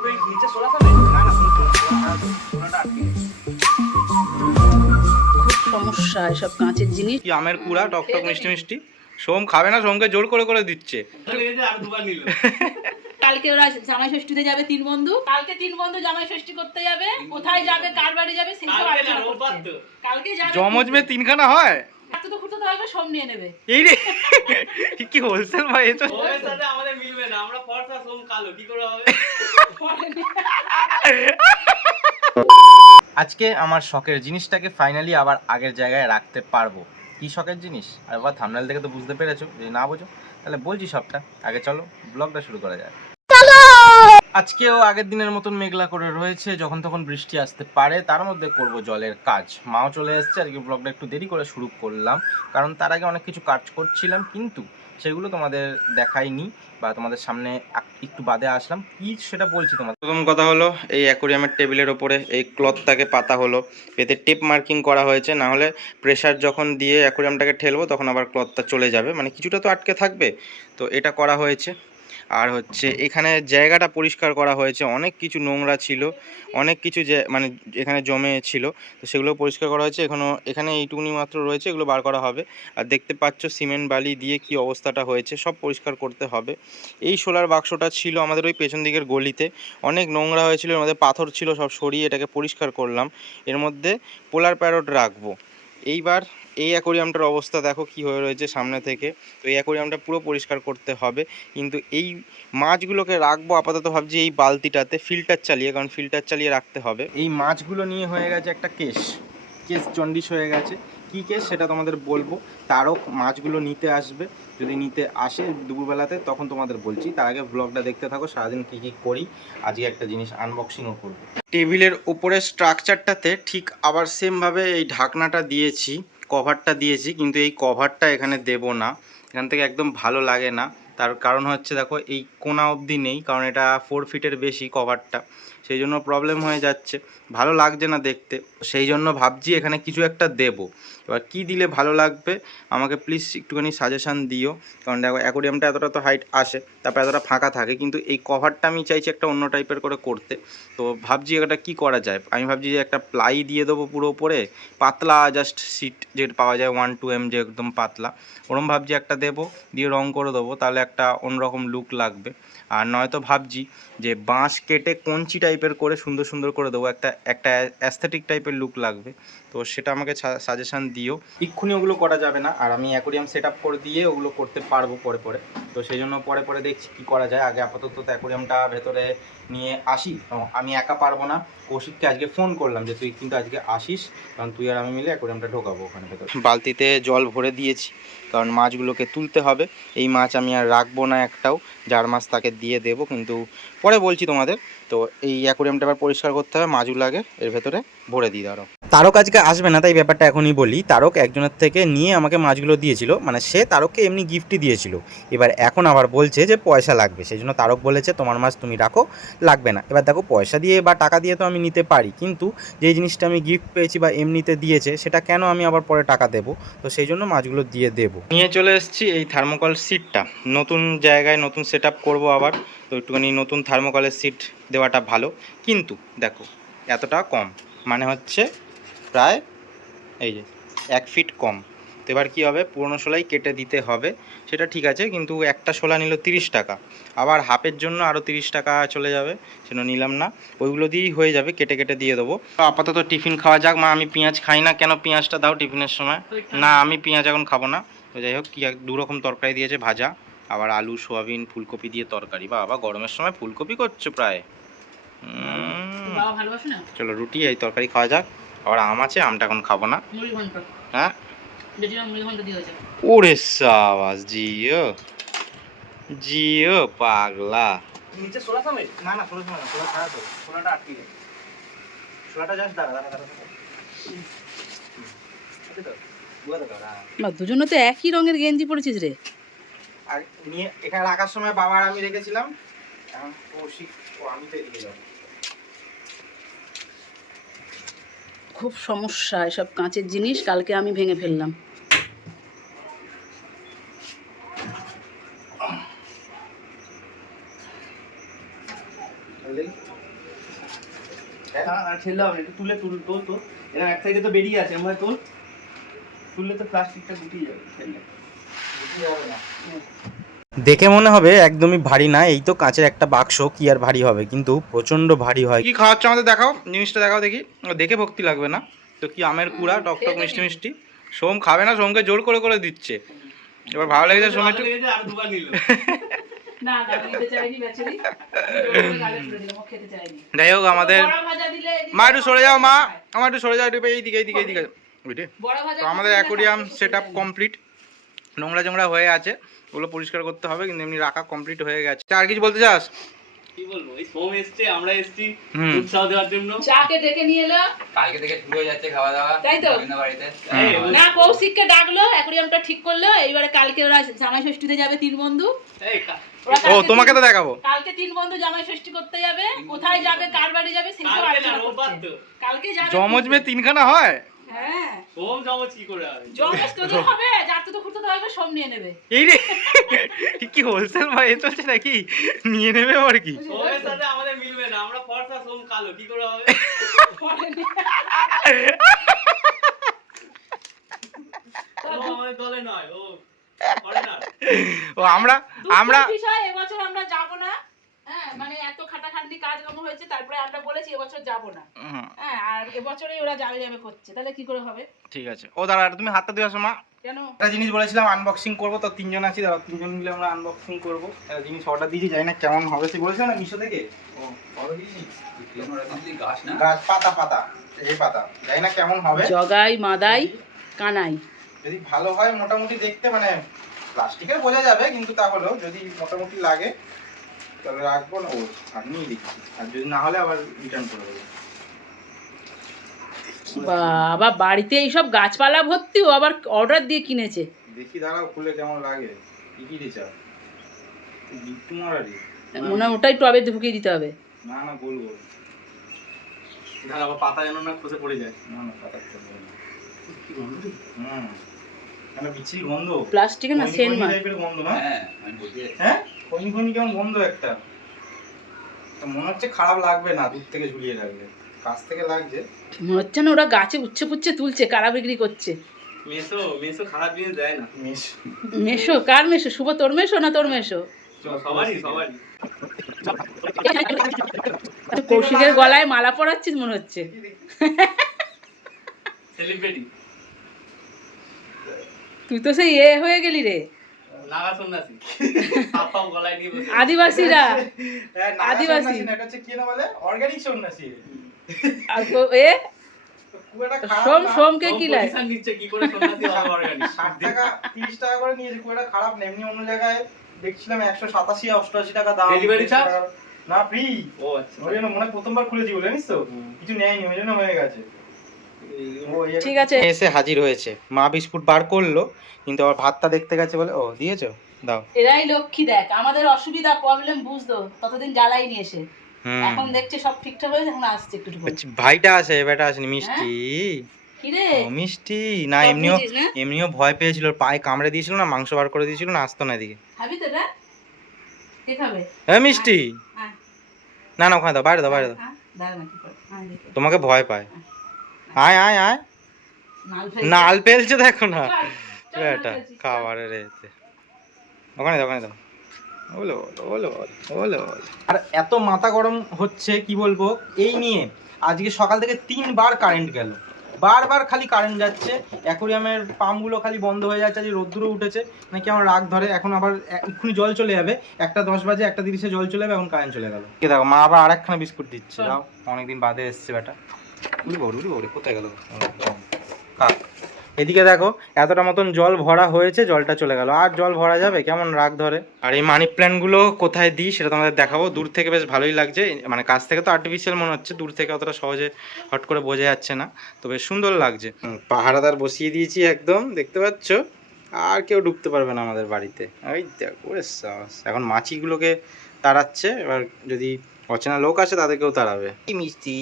খুব সমস্যা এসব কাঁচের জিনিস। আমের কুড়া? টক টক মিষ্টি মিষ্টি। সোম খাবে না সোমকে জোর করে করে দিচ্ছে। কালকে ওরা জামাই ষষ্ঠীতে যাবে তিন বন্ধু। কালকে তিন বন্ধু জামাই ষষ্ঠী করতে যাবে। কোথায় যাবে কার বাড়ি যাবে সেই সব আলোচনা করছে। কালকে যাবে জমজ মেয়ে তিনখানা হয়? হাতে তো খুঁড়তে তো সব নিয়ে নেবে। এই রে কি হোলসেল ভাই তো ওদের সাথে আমাদের মিলবে না আমরা ফর্সা সোম কালো কি করে হবে? আজকে আমার শখের জিনিসটাকে ফাইনালি আবার আগের জায়গায় রাখতে পারব। কি শখের জিনিস? আর থামনাল থেকে তো বুঝতে পেরেছ যদি না বোঝো তাহলে বলছি সবটা। আগে চলো ব্লগটা শুরু করা যায় আজকেও আগের দিনের মতন মেঘলা করে রয়েছে, যখন তখন বৃষ্টি আসতে পারে, তার মধ্যে করব জলের কাজ। মাও চলে এসেছে, আজকে ব্লগটা একটু দেরি করে শুরু করলাম, কারণ তার আগে অনেক কিছু কাজ করছিলাম, কিন্তু সেগুলো তোমাদের দেখাইনি বা তোমাদের সামনে একটু বাদে আসলাম। কি সেটা বলছি তোমাদের? প্রথম কথা হলো, এই অ্যাকোরিয়ামের টেবিলের ওপরে এই ক্লথটাকে পাতা হলো। এতে টেপ মার্কিং করা হয়েছে, না হলে প্রেশার যখন দিয়ে অ্যাকোরিয়ামটাকে ঠেলবো, তখন আবার ক্লথটা চলে যাবে। মানে কিছুটা তো আটকে থাকবে। তো এটা করা হয়েছে। আর হচ্ছে এখানে জায়গাটা পরিষ্কার করা হয়েছে। অনেক কিছু নোংরা ছিল, অনেক কিছু যে মানে এখানে জমে ছিল, তো সেগুলো পরিষ্কার করা হয়েছে। এখনও এখানে এইটুকুনি মাত্র রয়েছে, এগুলো বার করা হবে। আর দেখতে পাচ্ছ সিমেন্ট, বালি দিয়ে কি অবস্থাটা হয়েছে, সব পরিষ্কার করতে হবে। এই সোলার বাক্সটা ছিল আমাদের ওই পেছন দিকের গলিতে। অনেক নোংরা হয়েছিল, এর মধ্যে পাথর ছিল, সব সরিয়ে এটাকে পরিষ্কার করলাম। এর মধ্যে পোলার প্যারট রাখব। এইবার এই অ্যাকোরিয়ামটার অবস্থা দেখো কি হয়ে রয়েছে সামনে থেকে। তো এই অ্যাকোরিয়ামটা পুরো পরিষ্কার করতে হবে। কিন্তু এই মাছগুলোকে রাখব আপাতত ভাবছি এই বালতিটাতে, ফিল্টার চালিয়ে, কারণ ফিল্টার চালিয়ে রাখতে হবে। এই মাছগুলো নিয়ে হয়ে গেছে একটা কেস। কেস জন্ডিস হয়ে গেছে। কী কেস সেটা তোমাদের বলব। তারও মাছগুলো নিতে আসবে। যদি নিতে আসে দুপুরবেলাতে, তখন তোমাদের বলছি। তার আগে ব্লগটা দেখতে থাকো, সারাদিন কী কী করি। আজকে একটা জিনিস আনবক্সিংও করব। টেবিলের উপরে স্ট্রাকচারটাতে ঠিক আবার সেমভাবে এই ঢাকনাটা দিয়েছি। কভারটা দিয়েছি, কিন্তু এই কভারটা এখানে দেব না। এখান থেকে একদম ভালো লাগে না। তার কারণ হচ্ছে দেখো, এই কোনা অবধি নেই, কারণ এটা ফোর ফিটের বেশি কভারটা সেই জন্য প্রবলেম হয়ে যাচ্ছে। ভালো লাগছে না দেখতে। সেই জন্য ভাবছি এখানে কিছু একটা দেব। এবার কি দিলে ভালো লাগবে? আমাকে প্লিজ একটুখানি সাজেশান দিও। কারণ দেখো অ্যাকোরিয়ামটা এতটা তো হাইট আসে, তারপর এতটা ফাঁকা থাকে। কিন্তু এই কভারটা আমি চাইছি একটা অন্য টাইপের করে করতে। তো ভাবছি এটা কি করা যায়? আমি ভাবছি যে একটা প্লাই দিয়ে দেবো পুরো উপরে। পাতলা জাস্ট সিট যেটা পাওয়া যায় ওয়ান টু এম যে একদম পাতলা। ওরম ভাবছি একটা দেবো, দিয়ে রং করে দেবো। তাহলে একটা অন্যরকম লুক লাগবে। আর নয়তো ভাবছি যে বাঁশ কেটে কঞ্চি টাইপের করে সুন্দর সুন্দর করে দেবো। একটা একটা অ্যাস্থেটিক টাইপের লুক লাগবে। তো সেটা আমাকে সাজেশান দিও। এক্ষুনি ওগুলো করা যাবে না। আর আমি অ্যাকোরিয়াম সেট আপ করে দিয়ে ওগুলো করতে পারব পরে পরে। তো সেই জন্য পরে পরে দেখছি কি করা যায়। আগে আপাতত অ্যাকোরিয়ামটা ভেতরে নিয়ে আসি তো আমি একা পারব না। কৌশিককে আজকে ফোন করলাম যে তুই কিন্তু আজকে আসিস কারণ তুই আর আমি মিলে অ্যাকোরিয়ামটা ঢোকাবো ওখানে ভেতরে। বালতিতে জল ভরে দিয়েছি কারণ মাছগুলোকে তুলতে হবে। এই মাছ আমি আর রাখব না একটাও যার মাছ তাকে দিয়ে দেবো কিন্তু পরে বলছি তোমাদের। তো এই অ্যাকোরিয়ামটা আবার পরিষ্কার করতে হবে মাছগুলো আগে এর ভেতরে ভরে দিই ধরো তারক আজকে আসবে না তাই ব্যাপারটা এখনই বলি। তারক একজনের থেকে নিয়ে আমাকে মাছগুলো দিয়েছিল মানে সে তারককে এমনি গিফটই দিয়েছিল। এবার এখন আবার বলছে যে পয়সা লাগবে। সেই জন্য তারক বলেছে তোমার মাছ তুমি রাখো লাগবে না। এবার দেখো, পয়সা দিয়ে বা টাকা দিয়ে তো আমি নিতে পারি, কিন্তু যে জিনিসটা আমি গিফট পেয়েছি বা এমনিতে দিয়েছে, সেটা কেন আমি আবার পরে টাকা দেবো? তো সেই জন্য মাছগুলো দিয়ে দেবো। নিয়ে চলে এসেছি এই থার্মোকল সিটটা নতুন জায়গায় নতুন সেট আপ করব আবার। তো একটুখানি নতুন থার্মোকলের সিট দেওয়াটা ভালো। কিন্তু দেখো, এতটা কম। মানে হচ্ছে প্রায় এই যে, এক ফিট কম। এবার কী হবে? পুরনো শোলাই কেটে দিতে হবে। সেটা ঠিক আছে কিন্তু একটা শোলা নিল তিরিশ টাকা। আবার হাফের জন্য আরও তিরিশ টাকা চলে যাবে সেটা নিলাম না। ওইগুলো দিয়েই হয়ে যাবে কেটে কেটে দিয়ে দেবো। আপাতত টিফিন খাওয়া যাক। মা আমি পেঁয়াজ খাই না। কেন পেঁয়াজটা দাও টিফিনের সময়? না আমি পেঁয়াজ এখন খাব না। তো যাই হোক কী দু রকম তরকারি দিয়েছে ভাজা। আবার আলু সোয়াবিন ফুলকপি দিয়ে তরকারি। বা আবার গরমের সময় ফুলকপি করছ প্রায়? চলো রুটি এই তরকারি খাওয়া যাক। আবার আম আছে আমটা এখন খাব না। হ্যাঁ? যেটা মুড়ি ঘন্ট দিয়েছে ওরে সাবাস জিও। জিও পাগলা। নিচে সোলা সামনে? না না ছাড়া তো আটকে যায় জাস্ট দাঁড়া দাঁড়া দাঁড়া না দুজনে তো একই রঙের গেঞ্জি পরেছিস রে। আর নিয়ে এখানে রাখার সময় বাবা আর আমি রেখেছিলাম। এখন কৌশিক ও আমি তো এদিকে যাব। খুব সমস্যা এসব কাঁচের জিনিস কালকে আমি ভেঙে ফেললাম। ছেলে হবে একটু তুলে তুল তোল তো এরকম এক সাইডে তো বেরিয়ে আছে আমরা তোল তুললে তো প্লাস্টিকটা গুটিয়ে যাবে ছেলে দেখে মনে হবে একদমই ভারী না এই তো কাঁচের একটা বাক্স কি আর ভারী হবে? কিন্তু প্রচণ্ড ভারী হয়। কি খাওয়াচ্ছ আমাদের? দেখাও জিনিসটা দেখাও দেখি। দেখে ভক্তি লাগবে না। তো কি আমের কুড়া টক টক মিষ্টি মিষ্টি? সোম খাবে না সোমকে জোর করে করে দিচ্ছে। এবার ভালো লেগেছে সোম একটু যাই হোক আমাদের মা একটু সরে যাও মা। আমার একটু সরে যাও একটু এইদিকে এইদিকে এইদিকে। বুঝলি বড়া ভাজা তো আমাদের অ্যাকোরিয়াম সেট আপ কমপ্লিট নোংরা জোংরা হয়ে আছে। ওগুলো পরিষ্কার করতে হবে কিন্তু এমনি রাখা কমপ্লিট হয়ে গেছে। আর কিছু বলতে চাস? কি বলব? এই সোম এসছে আমরা এসছি উৎসাহ দেওয়ার জন্য। চাকে ডেকে নিয়ে এলো। কালকে থেকে শুরু হয়ে যাচ্ছে খাওয়া দাওয়া তাই তো? বাড়িতে। না কৌশিককে ডাকলো অ্যাকোরিয়ামটা ঠিক করল এইবারে কালকে ওরা জামাই ষষ্ঠীতে যাবে তিন বন্ধু। এই ও তোমাকে তো দেখাবো। কালকে তিন বন্ধু জামাই ষষ্ঠী করতে যাবে। কোথায় যাবে কার বাড়ি যাবে সেই সব আলোচনা করছে। কালকে যাবে জমজ তিনখানা হয়? হ্যাঁ। সোম জমজ কি করে হবে? জমজ তোদের হবে যার তো খুঁড়তে হবে সব নিয়ে নেবে। এই রে। কি হোলসেল ভাই এ চলছে নাকি? নিয়ে নেবে আর কি? সোমের সাথে আমাদের মিলবে না আমরা ফর্সা সোম কালো কি করে হবে? ও দলে নয় ও ও আমরা আমরা বিষয় এবছর আমরা যাব না। হ্যাঁ মানে এত খাটাখাটনি কাজকর্ম হয়েছে তারপরে আমরা বলেছি এবছর যাব না। হ্যাঁ আর এবছরে ওরা যাবে যাবে করছে তাহলে কি করে হবে? ঠিক আছে। ও দাঁড়া তুমি হাতটা দিয়ে আসো মা। একটা জিনিস বলেছিলাম আনবক্সিং করব তো তিনজন আছি দাঁড়া তিনজন মিলে আমরা আনবক্সিং করব। একটা জিনিস অর্ডার দিয়েছি জানি না কেমন হবে সে বলেছিল না মিশো থেকে? গাছ পাতা পাতা এই পাতা জানি না কেমন হবে। জগাই মাদাই কানাই। যদি ভালো হয় মোটামুটি দেখতে মানে প্লাস্টিকের বোঝা যাবে কিন্তু তাহলেও যদি মোটামুটি লাগে তাহলে রাখব না। ও আর নিয়ে দিচ্ছি আর যদি না হলে আবার রিটার্ন করে দেবো। বাবা বাড়িতে এইসব গাছপালা ভর্তি ও আবার অর্ডার দিয়ে কিনেছে। দেখি দাঁড়াও খুলে কেমন লাগে। কি কি দিয়েছ? বিট্টু মারারি? মনে হয় ওটাই টবে ঢুকিয়ে দিতে হবে। না না গোল গোল ধর আবার পাতা যেন না খসে পড়ে যায়। না না পাতা চলবে না। হুম। একটা বিচ্ছিরি গন্ধ? প্লাস্টিকে না সেন খৈনি মা টাইপের গন্ধ না? হ্যাঁ আমি বলতে হ্যাঁ? খৈনি খৈনি কেমন গন্ধ একটা? তো মনে হচ্ছে খারাপ লাগবে না দূর থেকে ঝুলিয়ে রাখলে কাছ থেকে লাগছে। মনে হচ্ছে না ওরা গাছে উচ্ছে পুচ্ছে তুলছে কারা বিক্রি করছে? মেসো মেসো খারাপ জিনিস দেয় না। মিশ মেশো কার মেশো শুভ তোর মেশো না তোর মেশো সবারই সবারই। কৌশিকের গলায় মালা পরাচ্ছিস মনে হচ্ছে। সেলিব্রিটি তুই তো সেই এ হয়ে গেলি রে। আদিবাসীরা। হ্যাঁ, আদিবাসী। এটা হচ্ছে কি না বলে? অর্গানিক সন্ন্যাসী। আর কো- এ সোম সোমকে কি লাগে? নিচ্ছে কি করে টাকা তিরিশ টাকা করে নিয়েছে খারাপ না। এমনি অন্য জায়গায় দেখছিলাম একশো সাতাশি অষ্টআশি টাকা দাম। Charge? টাকা- না ফ্রি ও আচ্ছা। ওই জন্য মনে প্রথমবার খুলেছি বলে জানিস তো? কিছু নেয়নি ওই জন্য হয়ে গেছে। ঠিক আছে। এসে হাজির হয়েছে। মা বিস্কুট বার করল কিন্তু আবার ভাতটা দেখতে গেছে বলে ও দিয়েছ? দাও। এরাই লক্ষ্মী দেখ। আমাদের অসুবিধা প্রবলেম বুঝতো। ততদিন জ্বালাই নিয়ে এসে। এখন দেখছে সব ঠিকঠাক হয়েছে এখন আসছে একটু। বলছি, ভাইটা আছে বেটা আসেনি মিষ্টি। রে? ও মিষ্টি। না এমনিও এমনিও ভয় পেয়েছিল পায়ে কামড়ে দিয়েছিল না মাংস বার করে দিয়েছিল না আসতো না এদিকে। খাবি তো হ্যাঁ মিষ্টি। হ্যাঁ না না ওখানে দাও বাইরে দাও বাইরে দাও। হ্যাঁ, হ্যাঁ। তোমাকে ভয় পায়। আয় আয়। আয় নাল ফেলছে। পেলছে দেখো না। এটা খাবারের এতে। ওখানে দাও ওখানে দাও। ওলো ওলো ওলো আর এত মাথা গরম হচ্ছে কি বলব? এই নিয়ে আজকে সকাল থেকে তিনবার কারেন্ট গেল। বারবার খালি কারেন্ট যাচ্ছে। অ্যাকোরিয়ামের পাম্পগুলো খালি বন্ধ হয়ে যাচ্ছে আজ রোদ্দুরও উঠেছে। নাকি আমার রাগ ধরে এখন আবার এক্ষুনি জল চলে যাবে। একটা দশ বাজে একটা তিরিশে জল চলে যাবে এখন কারেন্ট চলে গেল। কে দেখো মা আবার আরেকখানা বিস্কুট দিচ্ছে। দাও অনেকদিন বাদে এসছে বেটা। উড়ি বড় উড়ি বড় কোথায় গেল? কাক এদিকে দেখো এতটা মতন জল ভরা হয়েছে জলটা চলে গেল। আর জল ভরা যাবে? কেমন রাগ ধরে? আর এই মানি প্ল্যান্টগুলো কোথায় দিই সেটা তোমাদের দেখাবো। দূর থেকে বেশ ভালোই লাগছে। মানে কাছ থেকে তো আর্টিফিশিয়াল মনে হচ্ছে দূর থেকে অতটা সহজে হট করে বোঝা যাচ্ছে না। তো বেশ সুন্দর লাগছে। পাহারাদার বসিয়ে দিয়েছি একদম দেখতে পাচ্ছ? আর কেউ ঢুকতে পারবে না আমাদের বাড়িতে। ওই দেখো। এখন মাছিগুলোকে তাড়াচ্ছে এবার যদি অচেনা লোক আসে তাদেরকেও তাড়াবে। কি মিষ্টি।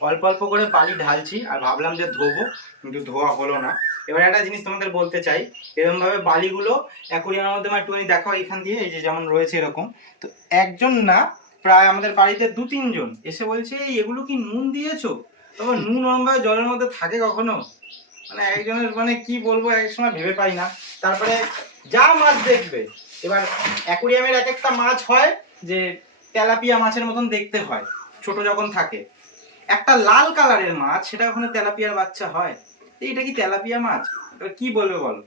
অল্প অল্প করে বালি ঢালছি আর ভাবলাম যে ধোবো। কিন্তু ধোয়া হলো না। এবার একটা জিনিস তোমাদের বলতে চাই এরকম ভাবে বালিগুলো অ্যাকোরিয়ামের মধ্যে আমার একটুখানি দেখাও এখান দিয়ে এই যে যেমন রয়েছে এরকম। তো একজন না প্রায় আমাদের বাড়িতে দু তিনজন এসে বলছে "এই, এগুলো কি নুন দিয়েছ? তবে নুন ওরমভাবে জলের মধ্যে থাকে কখনো? মানে একজনের মানে কি বলব এক সময় ভেবে পাই না। তারপরে যা মাছ দেখবে এবার অ্যাকুরিয়ামের এক একটা মাছ হয় যে তেলাপিয়া মাছের মতন দেখতে হয় ছোট যখন থাকে। একটা লাল কালারের মাছ সেটা ওখানে তেলাপিয়ার বাচ্চা হয়। এটা কি তেলাপিয়া মাছ? এবার কি বলবে বলো?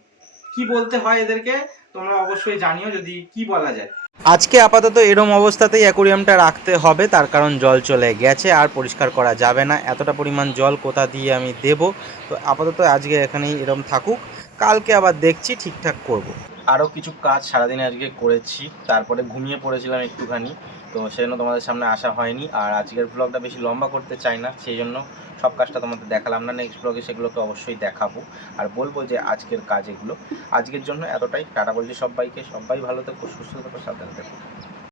কি বলতে হয় এদেরকে? তোমরা অবশ্যই জানিও যদি কি বলা যায়। আজকে আপাতত এরম অবস্থাতেই অ্যাকুরিয়ামটা রাখতে হবে তার কারণ জল চলে গেছে আর পরিষ্কার করা যাবে না। এতটা পরিমাণ জল কোথা দিয়ে আমি দেব? তো আপাতত আজকে এখানেই এরম থাকুক। কালকে আবার দেখছি ঠিকঠাক করব। আরও কিছু কাজ সারাদিন আজকে করেছি তারপরে ঘুমিয়ে পড়েছিলাম একটুখানি। তো সেজন্য তোমাদের সামনে আসা হয়নি। আর আজকের ব্লগটা বেশি লম্বা করতে চাই না সেই জন্য সব কাজটা তোমাদের দেখালাম না। নেক্সট ব্লগে সেগুলোকে অবশ্যই দেখাবো। আর বলব যে আজকের কাজ এগুলো। আজকের জন্য এতটাই। টাটা বলছি সবাইকে। সবাই ভালো থেকো, সুস্থ থেকো, সাবধানে থেকো।